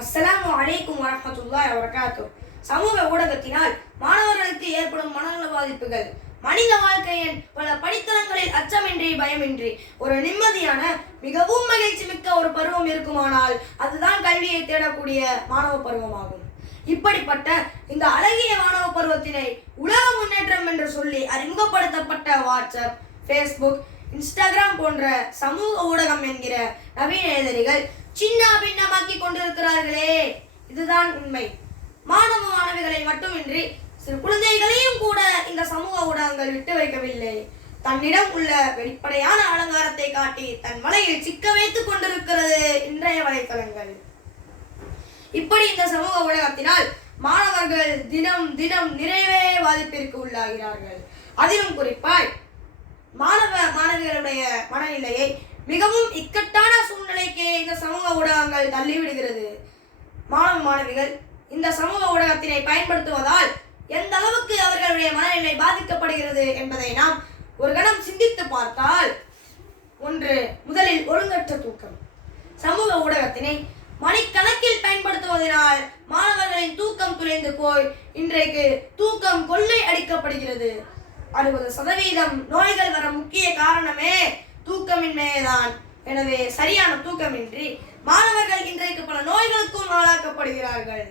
அஸ்ஸலாமு அலைக்கும் வரஹ்மத்துல்லாஹி வபரகாத்துஹ். சமூக ஊடகத்தினால் மாணவர்களுக்கு ஏற்படும் மனநல பாதிப்புகள். மனித வாழ்க்கையின் பல படித்தளங்களில் அச்சமின்றி பயமின்றி ஒரு நிம்மதியான மிகவும் மகிழ்ச்சி மிக்க ஒரு பருவம் இருக்குமானால் அதுதான் கல்வியை தேடக்கூடிய மாணவ பருவமாகும். இப்படிப்பட்ட இந்த அழகிய மாணவ பருவத்தினை உலக முன்னேற்றம் என்று சொல்லி அறிமுகப்படுத்தப்பட்ட வாட்ஸ்அப், ஃபேஸ்புக், இன்ஸ்டாகிராம் போன்ற சமூக ஊடகம் என்கிற நவீன எதிரிகள் சின்ன பின்னமாக்கி கொண்டிருக்கிறார்களே, இதுதான் உண்மை. மாணவ மாணவிகளை மட்டுமின்றி சிறு குழந்தைகளையும் கூட இந்த சமூக ஊடகங்கள் விட்டு வைக்கவில்லை. தன்னிடம் உள்ள வெளிப்படையான அலங்காரத்தை காட்டி தன் வலையில் சிக்க வைத்துக் கொண்டிருக்கிறது இன்றைய வலைத்தளங்கள். இப்படி இந்த சமூக ஊடகத்தினால் மாணவர்கள் தினம் தினம் நிறைவே பாதிப்பிற்கு உள்ளாகிறார்கள். அதிலும் குறிப்பாய் மாணவ மாணவிகளுடைய மனநிலையை மிகவும் இக்கட்டான சூழ்நிலைக்கு இந்த சமூக ஊடகங்கள் தள்ளிவிடுகிறது. மாணவ மாணவிகள் இந்த சமூக ஊடகத்தினை பயன்படுத்துவதால் எந்த அளவுக்கு அவர்களுடைய மனநிலை பாதிக்கப்படுகிறது என்பதை நாம் ஒரு கணம் சிந்தித்து பார்த்தால், ஒன்று, முதலில் ஒழுங்கற்ற தூக்கம். சமூக ஊடகத்தினை மணிக்கணக்கில் பயன்படுத்துவதனால் மாணவர்களின் தூக்கம் குறைந்து போய் இன்றைக்கு தூக்கம் கொள்ளை அடிக்கப்படுகிறது. 60% நோய்கள் வர முக்கிய காரணமே தூக்கமின்மையேதான். எனவே சரியான தூக்கமின்றி மாணவர்கள் இன்றைக்கு பல நோய்களுக்கும் ஆளாக்கப்படுகிறார்கள்.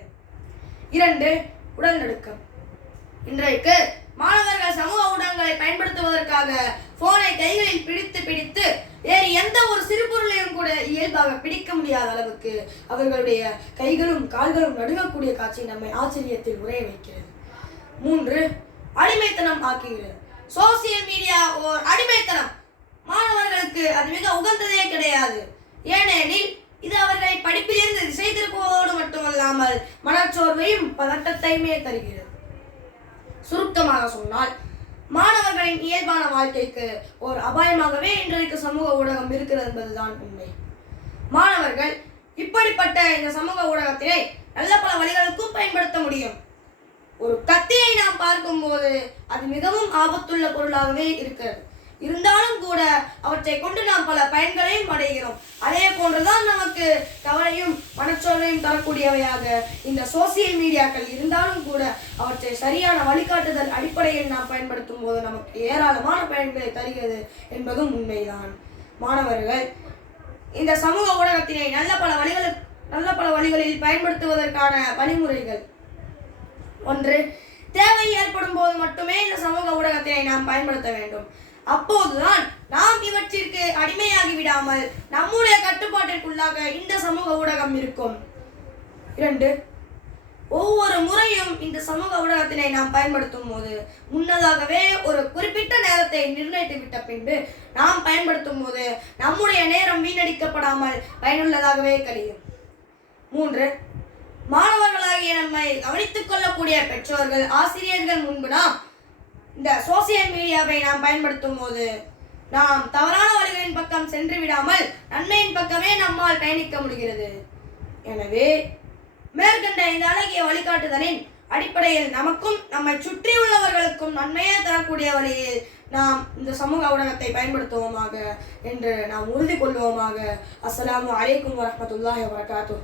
2, உடல் நடுக்கம். இன்றைக்கு மாணவர்கள் சமூக ஊடகங்களை பயன்படுத்துவதற்காக போனை கைகளில் பிடித்து வேறு எந்த ஒரு சிறு பொருளையும் கூட இயல்பாக பிடிக்க முடியாத அளவுக்கு அவர்களுடைய கைகளும் கால்களும் நடுங்கக்கூடிய காட்சி நம்மை ஆச்சரியத்தில் உரைய வைக்கிறது. 3, அடிமைத்தனம் ஆக்குகிறது. சோசியல் மீடியா ஓர் அடிமைத்தனம். மாணவர்களுக்கு அது மிக உகந்ததே கிடையாது. ஏனெனில் இது அவர்களை படிப்பிலிருந்து திசை திருப்புவதோடு மட்டுமல்லாமல் மனச்சோர்வையும் பதட்டத்தையுமே தருகிறது. சுருக்கமாக சொன்னால், மாணவர்களின் இயல்பான வாழ்க்கைக்கு ஒரு அபாயமாகவே இன்றைக்கு சமூக ஊடகம் இருக்கிறது என்பதுதான் உண்மை. மாணவர்கள் இப்படிப்பட்ட இந்த சமூக ஊடகத்தினை நல்ல பல வழிகளுக்கும் பயன்படுத்த முடியும். ஒரு கத்தியை நாம் பார்க்கும்போது அது மிகவும் ஆபத்துள்ள பொருளாகவே இருக்கிறது. இருந்தாலும் கூட அவற்றை கொண்டு நாம் பல பயன்களையும் அடைகிறோம். அதே போன்றுதான் நமக்கு கவலையும் மனச்சோர்வையும் தரக்கூடியவையாக இந்த சோசியல் மீடியாக்கள் இருந்தாலும் கூட அவற்றை சரியான வழிகாட்டுதல் அடிப்படையில் நாம் பயன்படுத்தும் போது நமக்கு ஏராளமான பயன்களை தருகிறது என்பதும் உண்மைதான். மாணவர்கள் இந்த சமூக ஊடகத்தினை நல்ல பல வழிகளில் பயன்படுத்துவதற்கான வழிமுறைகள். 1, தேவை ஏற்படும் போது மட்டுமே இந்த சமூக ஊடகத்தினை நாம் பயன்படுத்த வேண்டும். அப்போதுதான் நாம் இவற்றிற்கு அடிமையாகி விடாமல் நம்முடைய கட்டுப்பாட்டிற்குள்ளாக இந்த சமூக ஊடகம் இருக்கும். 2, ஒவ்வொரு முறையும் இந்த சமூக ஊடகத்தினை நாம் பயன்படுத்தும் போது முன்னதாகவே ஒரு குறிப்பிட்ட நேரத்தை நிர்ணயித்து விட்ட பின்பு நாம் பயன்படுத்தும் போது நம்முடைய நேரம் வீணடிக்கப்படாமல் பயனுள்ளதாகவே கழியும். 3, மாணவர்களாகிய நம்மை கவனித்துக் கொள்ளக்கூடிய பெற்றோர்கள், ஆசிரியர்கள் முன்பு நாம் இந்த சோசியல் மீடியாவை நாம் பயன்படுத்தும் போது நாம் தவறான வழிகளின் பக்கம் சென்று விடாமல் நன்மையின் பக்கமே நம்மால் பயணிக்க முடிகிறது. எனவே மேற்கண்ட இந்த அழகிய வழிகாட்டுதலின் அடிப்படையில் நமக்கும் நம்மை சுற்றி உள்ளவர்களுக்கும் நன்மையே தரக்கூடிய வழியில் நாம் இந்த சமூக ஊடகத்தை பயன்படுத்துவோமாக என்று நாம் உறுதி கொள்வோமாக. அஸ்ஸலாமு அலைக்கும் வரஹ்மத்துல்லாஹி வபரகாத்துஹ்.